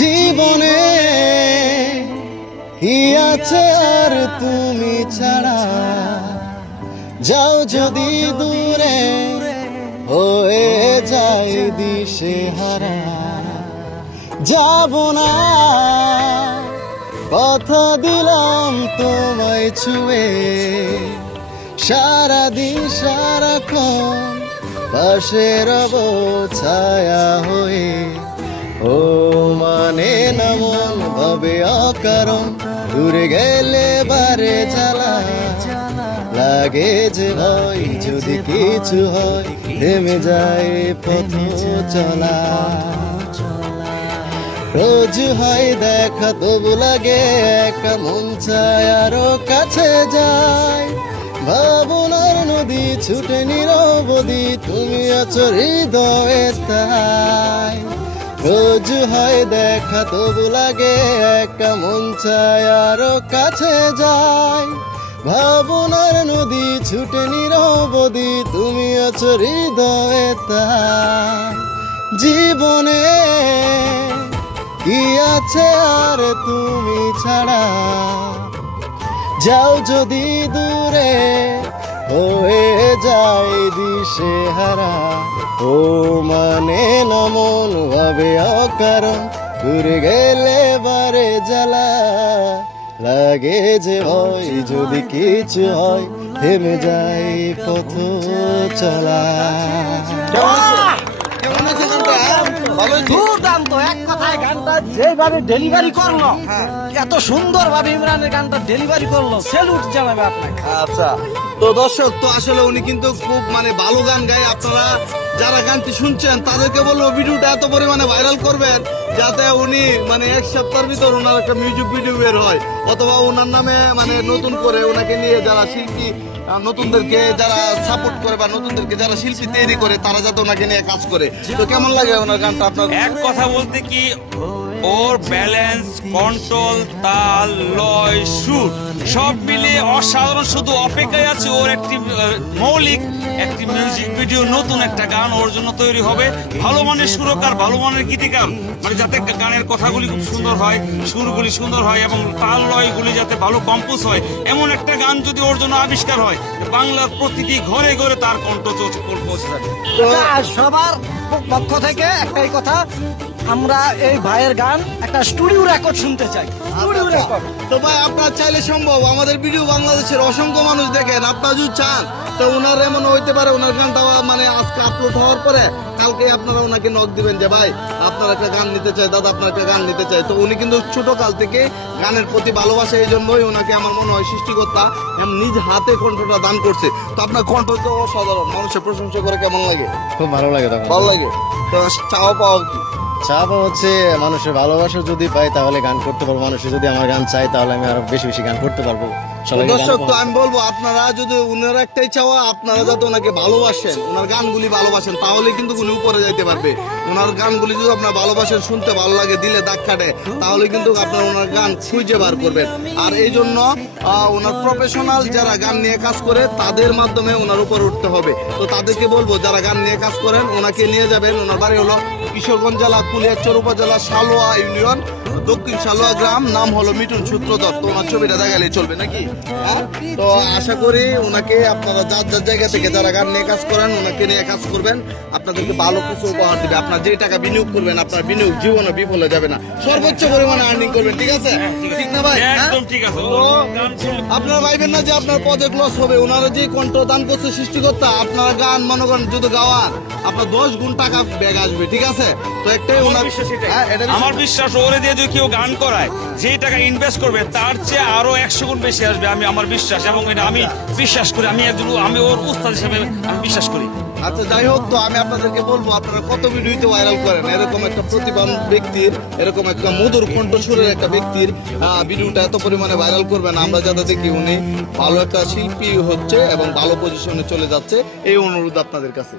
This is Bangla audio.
জীবনে কি আছে আর তুমি ছাড়া, যাও যদি দূরে হয়ে যাই দিশে হারা। যাব না, কথা দিলাম তোমায় ছুঁয়ে, সারাদিন সারাক্ষণ পাশে রব ছায়া হয়ে। ও মানে না মন ভাবে অকারণ, দূরে গেলে বারে জ্বালা লাগে যে ভয়, যদি কিছু হয় থেমে যায় পথ চলা। রোজ হয় দেখা তবু লাগে একা, মন চায় আরো কাছে যায়। ভাবনার নদী ছুটে নিরবধি, তুমি আছো হৃদয়ে তাই। রোজ হয় দেখা তবু লাগে একা, মন চায় আরো কাছে যায়। ভাবনার নদী ছুটে নিরবধি, তুমি আছো হৃদয়ে তাই। জীবনে কি আছে আর তুমি ছাড়া, যাও যদি দূরে হয়ে যায় দিশে হারা। ও মানে নমন ভাবে অকারণ, দূরে গেলে বারে জ্বালা লাগে যে ভয়, যদি কিছু হয় থেমে যায় পথ চলা। এক কথায় গানটা যেভাবে ডেলিভারি করলো, এত সুন্দর ভাবে ইমরানের গানটা ডেলিভারি করলো, স্যালুট জানাবে আপনাকে। আচ্ছা, তো দর্শক, তো আসলে উনি কিন্তু খুব ভালো গান গায়। আপনারা যারা গানটি শুনছেন তাদেরকে বলবো ভিডিওটা এত পরিমাণে ভাইরাল করবেন যাতে উনি এক সপ্তাহের ভিতর ওনার একটা মিউজিক ভিডিও বের হয়, অথবা ওনার নামে নতুন করে ওনাকে নিয়ে যারা শিল্পী নতুনদেরকে যারা সাপোর্ট করে বা নতুনদেরকে যারা শিল্পী তৈরি করে তারা যাতে ওনাকে নিয়ে কাজ করে। তো কেমন লাগে ওনার গানটা আপনার? এক কথা বলতে কি, ওর ব্যালেন্স, কন্ট্রোল, তাল, লয়, সুর সব মিলিয়ে অসাধারণ। শুধু অপেক্ষায় আছে ওর একটি মৌলিক একটি মিউজিক ভিডিও, নতুন একটা গান ওর জন্য তৈরি হবে। ভালো মানের সুরকার, ভালো মানের গীতিকার, যাতে গানের কথাগুলি খুব সুন্দর হয়, সুরগুলি সুন্দর হয় এবং তাল লয়গুলি যাতে ভালো কম্পোজ হয়, এমন একটা গান যদি ওর জন্য আবিষ্কার হয়, বাংলার প্রতিটি ঘরে ঘরে তার কণ্ঠ পৌঁছে যাবে। সবার পক্ষ থেকে একটাই কথা, আমরা এই ভাইয়ের গান একটা স্টুডিও রেকর্ড শুনতে চাই। স্টুডিও রেকর্ড তো ভাই আপনার চাইলে সম্ভব, আমাদের ভিডিও বাংলাদেশের অসংখ্য মানুষ দেখেন, আপনারা যদি চান তো ওনার এমন হইতে পারে ওনার গানটা আজকে আপলোড হওয়ার পরে কালকে আপনারা ওনাকে নক দিবেন যে ভাই আপনার একটা গান নিতে চাই, দাদা আপনার একটা গান নিতে চাই। তো উনি কিন্তু ছোট কাল থেকে গানের প্রতি ভালোবাসা, এই জন্যই ওনাকে আমার মনে হয় সৃষ্টিকর্তা নিজ হাতে কণ্ঠটা দান করছে। তো আপনার কণ্ঠ তো অসাধারণ, মানুষের প্রশংসা করে কেমন লাগে? খুব ভালো লাগে। ভালো লাগে। তো চাওয়া পাওয়া কি? চাপা হচ্ছে মানুষের ভালোবাসা যদি পাই তাহলে গান করতে পারবো, মানুষের যদি আমার গান চাই তাহলে আমি আরো বেশি বেশি গান করতে পারবো। দর্শক, তো আমি বলবো আপনারা যদি উনার একটাই চাওয়া, আপনারা যাতে ওনাকে ভালোবাসেন, ওনার গানগুলি ভালোবাসেন, তাহলে কিন্তু উনি উপরে যাইতে পারবে। ওনার গানগুলি যদি আপনার ভালোবাসেন, শুনতে ভালো লাগে, দিলে দাগ কাটে, তাহলে কিন্তু আপনার ওনার গান খুঁজে বার করবেন। আর এই জন্য ওনার প্রফেশনাল যারা গান নিয়ে কাজ করে তাদের মাধ্যমে ওনার উপর উঠতে হবে। তো তাদেরকে বলবো যারা গান নিয়ে কাজ করেন ওনাকে নিয়ে যাবেন। ওনার বাড়ি হলো কিশোরগঞ্জ জেলা কুলিয়ারচর উপজেলা সালোয়া ইউনিয়ন, দক্ষিণ সালোয়া গ্রাম, নাম হলো মিঠুন সূত্রধর। তো ওনার ছবিটা দেখালেই চলবে নাকি? তো আশা করি ওনাকে আপনারা যার যার জায়গা থেকে যারা গান নিয়ে কাজ করেন ওনাকে নিয়ে কাজ করবেন, আপনাদেরকে ভালো কিছু উপহার দিবে। আপনার যে টাকা বিনিয়োগ করবেন, আপনার বিনিয়োগ জীবনে বিফলে যাবে না, সর্বোচ্চ পরিমাণে আর্নিং করবেন। ঠিক আছে? ঠিক না ভাই? একদম ঠিক আছে। আপনারা ভাইবেন না যে আপনার প্রজেক্ট লস হবে। ওনারা যে কণ্ঠ দান করছে সৃষ্টিকর্তা, আপনারা গান মনে করেন যদি গাওয়ান আপনার 10 গুণ টাকা ব্যাগ আসবে। ঠিক আছে? তো একটাই আমার বিশ্বাস, ওরে দিয়ে যদি কেউ গান করায় যে টাকা ইনভেস্ট করবে তার চেয়ে আরো 100 গুণ বেশি আসবে। আমার বিশ্বাস, এবং এটা আমি বিশ্বাস করি। আমি ওর উস্তাদ হিসেবে আমি বিশ্বাস করি। আচ্ছা, যাই হোক, তো আমি আপনাদেরকে বলবো আপনারা কত ভিডিওতে ভাইরাল করেন, এরকম একটা প্রতিভান ব্যক্তির, এরকম একটা মধুর কণ্ঠস্বরের একটা ব্যক্তির ভিডিওটা এত পরিমাণে ভাইরাল করবেন, আমরা যাতে দেখি উনি ভালো একটা শিল্পী হচ্ছে এবং ভালো পজিশনে চলে যাচ্ছে, এই অনুরোধ আপনাদের কাছে।